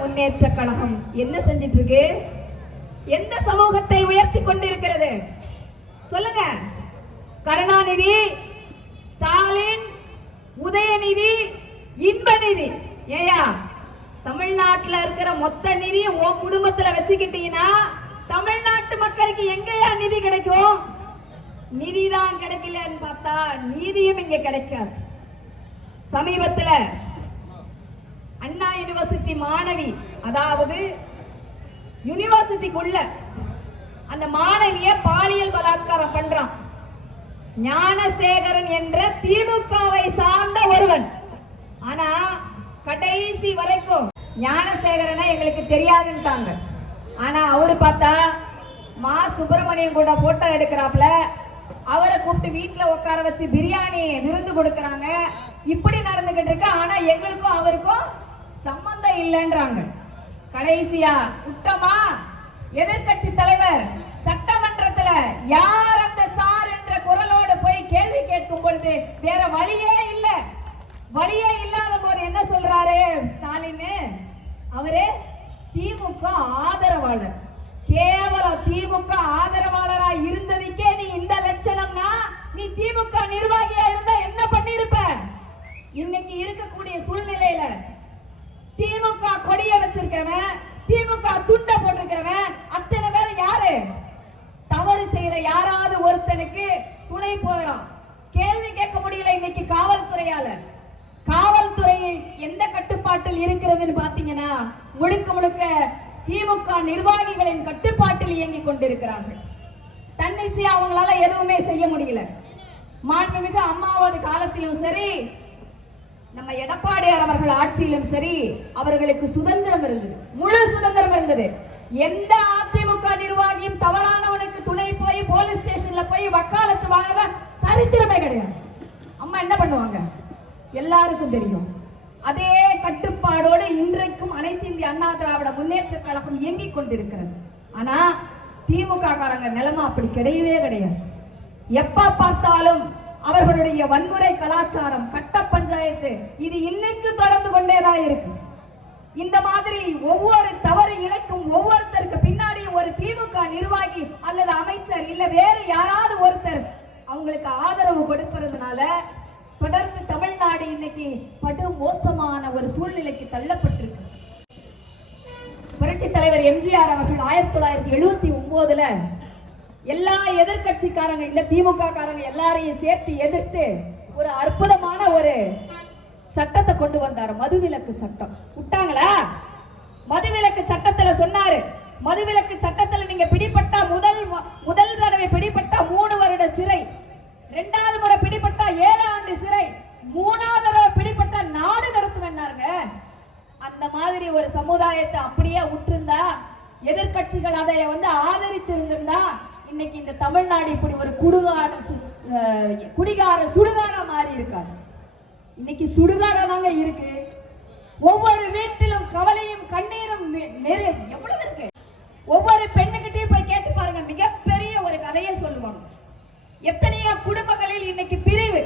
முன்னேற்ற கழகம் என்ன செஞ்சிட்டு இருக்கு எந்த சமூகத்தை உயர்த்தி கொண்டிருக்கிறது? சொல்லுங்க. கருணாநிதி ஸ்டாலின் உதயநிதி இன்பநிதி. ஏயா தமிழ்நாட்டுல இருக்கிற மொத்த நிதி உன் குடும்பத்துல வச்சுக்கிட்டீங்கன்னா தமிழ்நாட்டு மக்களுக்கு எங்கயா நிதி கிடைக்கும்? நிதி தான் கிடைக்கலன்னு பார்த்தா நீதியும் இங்க கிடைக்காது. சமீபத்துல அண்ணா யூனிவர்சிட்டி மாணவி அதாவது யூனிவர்சிட்டிக்குள்ள அந்த மாணவிய பாலியல் பலாத்காரம் பண்றான். ஞானசேகரன் என்ற திமுகவை சார்ந்த ஒருவன். ஆனா கடைசி வரைக்கும் ஞானசேகரனை எங்களுக்கு தெரியாதுன்ட்டாங்க. ஆனா அவரு பார்த்தா மா சுப்பிரமணியம் கூட போட்டோ எடுக்கிறாப்ல அவரை கூப்பிட்டு வீட்டுல உட்கார வச்சு பிரியாணி விருந்து கொடுக்கறாங்க. இப்படி நடந்துகிட்டு இருக்கு. ஆனா எங்களுக்கும் அவருக்கும் சம்பந்தம் இல்லைன்றாங்க. கடைசியா குட்டமா எதிர்க்கட்சி தலைவர் சட்டமன்றத்துல யார் அந்த சார் என்ற குரலோடு போய் கேள்வி கேட்கும் பொழுது வேற வழியே இல்ல. வழியே இல்லாத போது என்ன சொல்றாரு ஸ்டாலின்? அவரு திமுக ஆதரவாளர். கேவலம் திமுக ஆதரவாளரா இருந்ததுக்கே நீ இந்த லட்சணம்னா? நீ திமுக நிர்வாகியா இருந்தா என்ன பண்ணிருப்ப? இன்னைக்கு இருக்கக்கூடிய சூழ்நிலையில திமுக கொடிய வச்சிருக்கிறவன் திமுக துண்ட போட்டிருக்கிறவன் அத்தனை பேர் யாரு? தவறு செய்யற யாராவது ஒருத்தனுக்கு துணை போகிறான் கேள்வி கேட்க முடியல இன்னைக்கு காவல்துறையால. காவல்துறை எந்த கட்டுப்பாட்டில் இருக்கிறதுன்னு பாத்தீங்கன்னா முழுக்க முழுக்க திமுக நிர்வாகிகளின் கட்டுப்பாட்டில் இயங்கிக் கொண்டிருக்கிறார்கள். தன்னிச்சையா அவங்களால எதுவுமே செய்ய முடியல. மாண்புமிகு அம்மாவோட காலத்திலும் சரி நம்ம எடப்பாடியார் அவர்கள் ஆட்சியிலும் சரி அவர்களுக்கு சுதந்திரம் இருந்தது. முழு சுதந்திரம் இருந்தது. எந்த அதிமுக நிர்வாகியும் தவறானவனுக்கு துணை போய் போலீஸ் ஸ்டேஷன்ல போய் வக்காலத்து வாங்கினத சரித்திரமே கிடையாது. அம்மா என்ன பண்ணுவாங்க? எல்லாருக்கும் தெரியும். அதே கட்டுப்பாடோடு இன்றைக்கும் அனைத்து இந்திய அண்ணா திராவிட முன்னேற்ற கழகம் இயங்கிக் கொண்டிருக்கிறது. ஆனா திமுக காரங்க நிலைமை அப்படி கிடையவே கிடையாது. எப்ப பார்த்தாலும் அவர்களுடைய வன்முறை கலாச்சாரம் கட்ட பஞ்சாயத்து இது இன்னைக்கு தொடர்ந்து கொண்டேதான் இருக்கு. இந்த மாதிரி ஒவ்வொரு தவறு இழைக்கும் ஒவ்வொருத்தருக்கு பின்னாடி ஒரு திமுக நிர்வாகி அல்லது அமைச்சர் இல்ல வேறு யாராவது ஒருத்தர் அவங்களுக்கு ஆதரவு கொடுப்பதுனால தொடர்ந்து தமிழ்நாடு இன்னைக்கு படு மோசமான ஒரு சூழ்நிலைக்கு தள்ளப்பட்டிருக்கு. புரட்சி தலைவர் எம்ஜிஆர் அவர்கள் ஆயிரத்தி தொள்ளாயிரத்தி எழுபத்தி ஒன்பதுல எல்லா எதிர்க்கட்சிக்காரங்க இந்த திமுக காரங்க எல்லாரையும் சேர்த்து எதிர்த்து ஒரு அற்புதமான ஒரு சட்டத்தை கொண்டு வந்தாரு. மதுவிலக்கு சட்டம். விட்டாங்களா? மதுவிலக்கு சட்டத்துல சொன்னாரு. மதுவிலக்கு சட்டத்துல நீங்க பிடிப்பட்டா முதல் முதல் தடவை பிடிப்பட்டா மூணு வருட சிறை. ரெண்டாவது முறை பிடிப்பட்டா ஏழு ஆண்டு சிறை. மூணாவது தடவை பிடிப்பட்டா நாடு கடத்துவேன்னாருங்க. அந்த மாதிரி ஒரு சமுதாயத்தை அப்படியே விட்டுருந்தா எதிர்க்கட்சிகள் அதை வந்து ஆதரித்து இருந்திருந்தா இன்னைக்கு இந்த தமிழ்நாடு இப்படி ஒரு குடுகார சு- குடிகார சுடுகாடா மாறி இருக்காது இன்னைக்கு சுடுகாடா தாங்க இருக்கு. ஒவ்வொரு வீட்டிலும் கவலையும் கண்ணீரும் நெ- நிறைய எவ்வளவு இருக்கு? ஒவ்வொரு பெண்ணுகிட்டயும் போய் கேட்டு பாருங்க. மிகப்பெரிய ஒரு கதையை சொல்லுவாங்க எத்தனையோ குடும்பங்களில் இன்னைக்கு பிரிவு.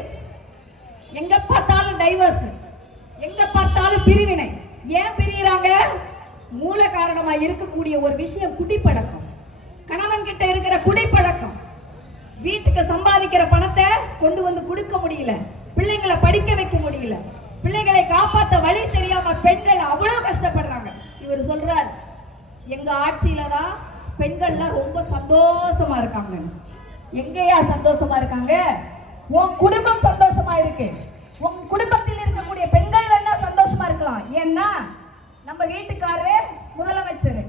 எங்க பார்த்தாலும் டைவர்ஸ் எங்க பார்த்தாலும் பிரிவினை. ஏன் பிரியுறாங்க? மூல காரணமா இருக்கக்கூடிய ஒரு விஷயம் குடிப்பழக்கம் கணவன் கிட்ட இருக்கிற குடிப்பழக்கம் வீட்டுக்கு சம்பாதிக்கிற பணத்தை கொண்டு வந்து கொடுக்க முடியல பிள்ளைங்களை படிக்க வைக்க முடியல பிள்ளைகளை காப்பாத்த வழி தெரியாம பெண்கள் அவ்வளவு கஷ்டப்படுறாங்க. இவர் சொல்றார் எங்க ஆட்சியில தான் பெண்கள்லாம் ரொம்ப சந்தோஷமா இருக்காங்க. எங்கேயா சந்தோஷமா இருக்காங்க? உன் குடும்பம் சந்தோஷமா இருக்கு. உன் குடும்பம் இருக்கக்கூடிய பெண்கள் என்ன சந்தோஷமா இருக்கலாம் ஏன்னா நம்ம வீட்டுக்காரரு முதலமைச்சர்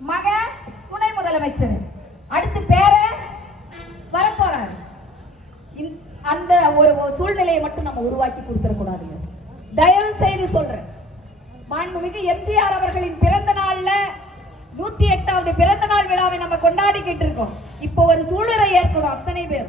மக துணை முதலமைச்சர் அடுத்து பேர வரப்போறாரு இந்த- அந்த ஒரு ஒரு சூழ்நிலையை மட்டும் நம்ம உருவாக்கி கொடுத்துடக்கூடாதுங்க. தயவு செய்து சொல்றேன். மாண்புமிகு எம்ஜிஆர் அவர்களின் பிறந்த நாள்ல நூத்தி எட்டாவது பிறந்த நாள் விழாவை நம்ம கொண்டாடிக்கிட்டு இருக்கோம். இப்போ ஒரு சூழலை ஏற்படும் அத்தனை பேர்